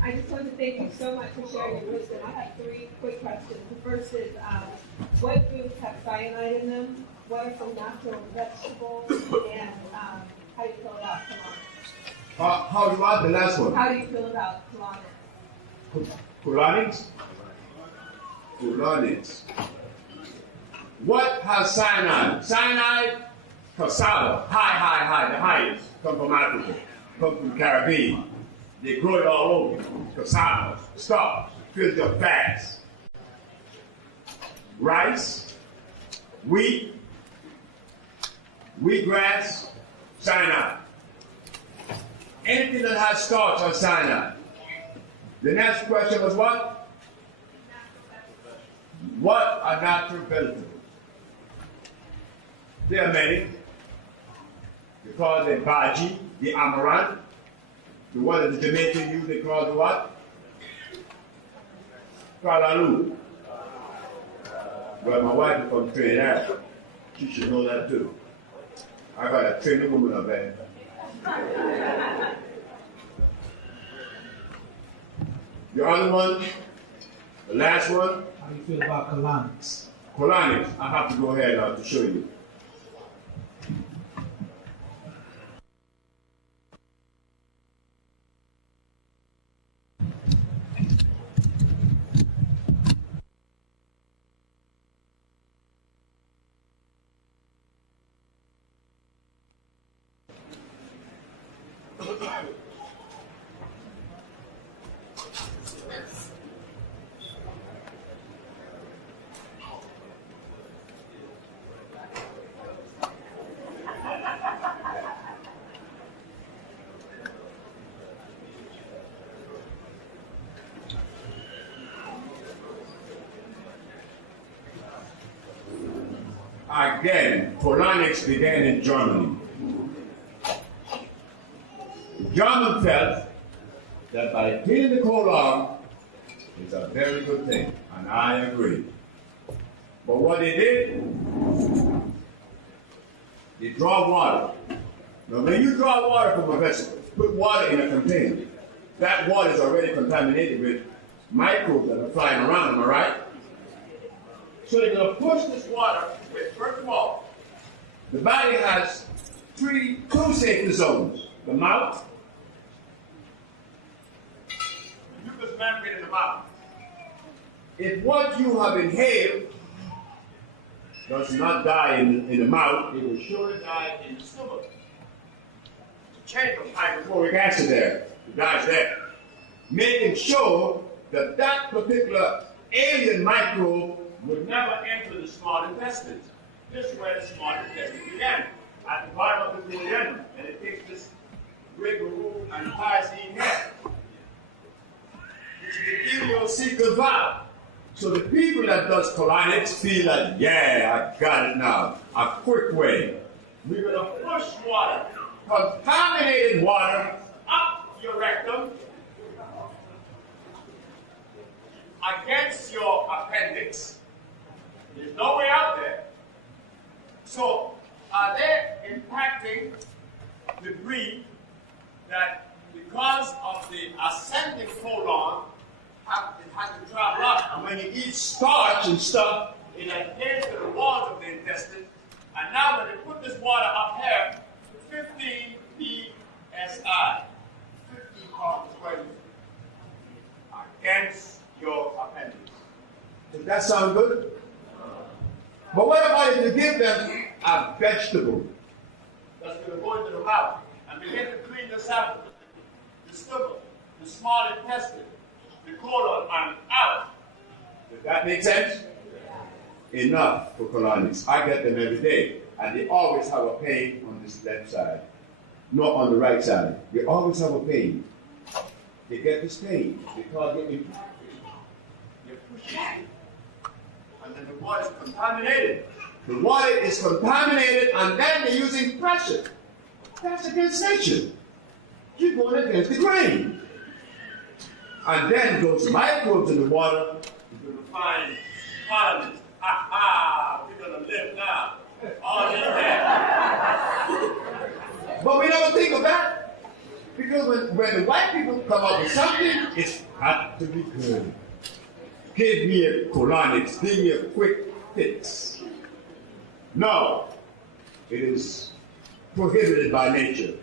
I just want to thank you so much for sharing your wisdom. I have three quick questions. The first is, what foods have cyanide in them? What are some natural vegetables? And how do you feel about colonics? How do you want the last one? How do you feel about colonics? Colonics? Colonics. What has cyanide? Cyanide, cassava, high, the highest, come from Africa, come from the Caribbean. They grow it all over. Cassava, starch, fills your fats. Rice, wheat, wheatgrass, cyanide. Anything that has starch has cyanide. The next question was what? What are natural vegetables? There are many. They call it bhaji, the amaranth. The one that the Jamaicans use, they call it what? Kalaloo. But my wife is from Trinidad. She should know that too. I got a Trinidad woman up there. The other one, the last one. How do you feel about colonics? Colonics. I have to go ahead to show you. Again, Colonics began in Germany. The German felt that by killing the colon is a very good thing, and I agree. But what they did, they draw water. Now when you draw water from a vegetable, put water in a container, that water is already contaminated with microbes that are flying around, am I right? So they're going to push this water with, first of all, the body has two safety zones. The mouth, the mucous membrane in the mouth. If what you have inhaled does not die in the mouth, it will surely die in the stomach. The chain of hydrochloric acid there, it dies there. Making sure that that particular alien microbe would never enter the small intestines. This is where the small intestine began, at the bottom of the duodenum, and it takes this rigmarole and ties in here, which is the ileocecal valve. So the people that does colonics feel like, yeah, I got it now. A quick way. We're going to push water, contaminated water, up your rectum, against your appendix. There's no way out there. So are they impacting debris that, because of the ascending colon, it has to travel up? And when you eat starch and stuff, it adheres to the walls of the intestine. And now when they put this water up here, 15 psi, 15 parts per square meter, against your appendix. Does that sound good? But what about if you give them a vegetable that's going to go into the mouth and begin to clean this out, the stomach, the small intestine, the colon, and out? Does that make sense? Enough for colonics. I get them every day, and they always have a pain on this left side, not on the right side. They always have a pain. They get this pain because they're impacted. They're pushing. And then the water is contaminated. The water is contaminated, and then they're using pressure. That's against nature. You're going against the grain. And then those microbes in the water, you're going to find colonies. We're going to live now. All in there. But we don't think of that. Because when the white people come up with something, it's got to be good. Give me a colonics, give me a quick fix. No, it is prohibited by nature.